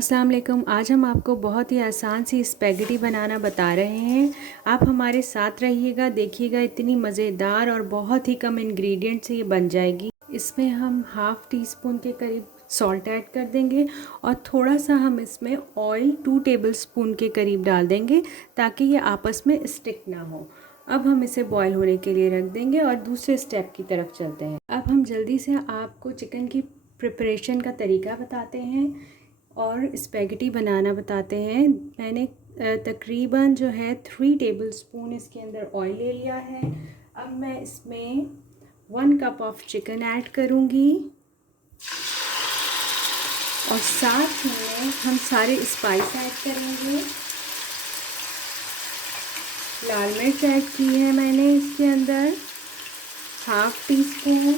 अस्सलाम वालेकुम। आज हम आपको बहुत ही आसान सी स्पेगेटी बनाना बता रहे हैं। आप हमारे साथ रहिएगा, देखिएगा इतनी मज़ेदार और बहुत ही कम इंग्रेडिएंट से ये बन जाएगी। इसमें हम हाफ़ टी स्पून के करीब सॉल्ट ऐड कर देंगे और थोड़ा सा हम इसमें ऑयल 2 टेबलस्पून के करीब डाल देंगे ताकि ये आपस में स्टिक ना हो। अब हम इसे बॉईल होने के लिए रख देंगे और दूसरे स्टेप की तरफ चलते हैं। अब हम जल्दी से आपको चिकन की प्रिपरेशन का तरीका बताते हैं और स्पेगेटी बनाना बताते हैं। मैंने तकरीबन जो है 3 टेबलस्पून इसके अंदर ऑयल ले लिया है। अब मैं इसमें 1 कप ऑफ चिकन ऐड करूँगी और साथ में हम सारे स्पाइस ऐड करेंगे। लाल मिर्च ऐड की है मैंने इसके अंदर, हाफ़ टी स्पून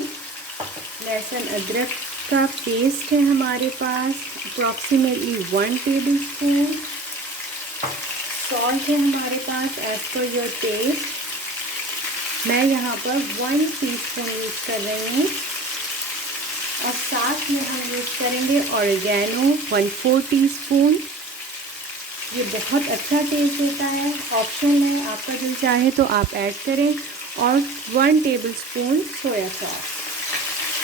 लहसुन अदरक का पेस्ट है हमारे पास, अप्रॉक्सीमेटली 1 टेबलस्पून। सॉल्ट है हमारे पास एज़ पर योर टेस्ट। मैं यहाँ पर 1 टीस्पून यूज़ कर रही हूँ और साथ में हम यूज़ करेंगे ऑरिगेनो 1/4 टीस्पून। ये बहुत अच्छा टेस्ट देता है, ऑप्शनल है, आपका दिल चाहे तो आप ऐड करें। और 1 टेबलस्पून सोया सॉस।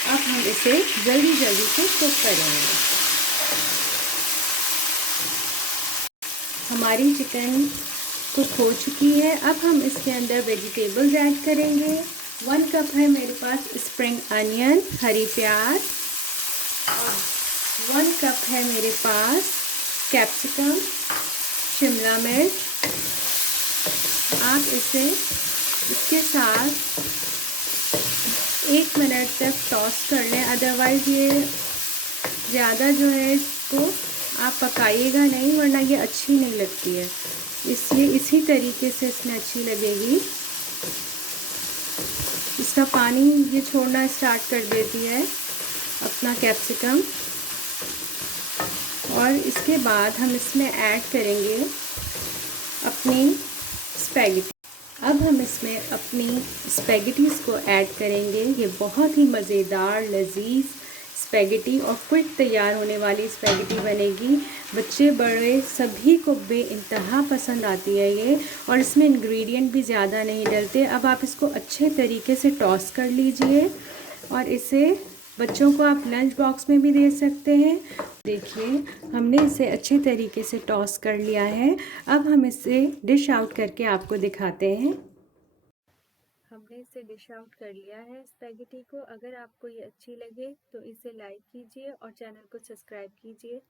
अब हम इसे जल्दी से कुक करेंगे। हमारी चिकन कुक हो चुकी है। अब हम इसके अंदर वेजिटेबल्स ऐड करेंगे। 1 कप है मेरे पास स्प्रिंग अनियन, हरी प्याज, और 1 कप है मेरे पास कैप्सिकम, शिमला मिर्च। आप इसे इसके साथ 1 मिनट तक टॉस कर लें, अदरवाइज़ ये ज़्यादा जो है इसको आप पकाइएगा नहीं, वरना ये अच्छी नहीं लगती है। इसलिए इसी तरीके से इसमें अच्छी लगेगी। इसका पानी ये छोड़ना स्टार्ट कर देती है अपना कैप्सिकम, और इसके बाद हम इसमें ऐड करेंगे अपनी स्पेगेटी। अब हम इसमें अपनी स्पेगेटीज़ को ऐड करेंगे। ये बहुत ही मज़ेदार लजीज स्पेगेटी और क्विक तैयार होने वाली स्पेगेटी बनेगी। बच्चे बड़े सभी को बेइंतहा पसंद आती है ये, और इसमें इंग्रेडिएंट भी ज़्यादा नहीं डलते। अब आप इसको अच्छे तरीके से टॉस कर लीजिए और इसे बच्चों को आप लंच बॉक्स में भी दे सकते हैं। देखिए हमने इसे अच्छे तरीके से टॉस कर लिया है। अब हम इसे डिश आउट करके आपको दिखाते हैं। हमने इसे डिश आउट कर लिया है स्पेगेटी को। अगर आपको ये अच्छी लगे तो इसे लाइक कीजिए और चैनल को सब्सक्राइब कीजिए।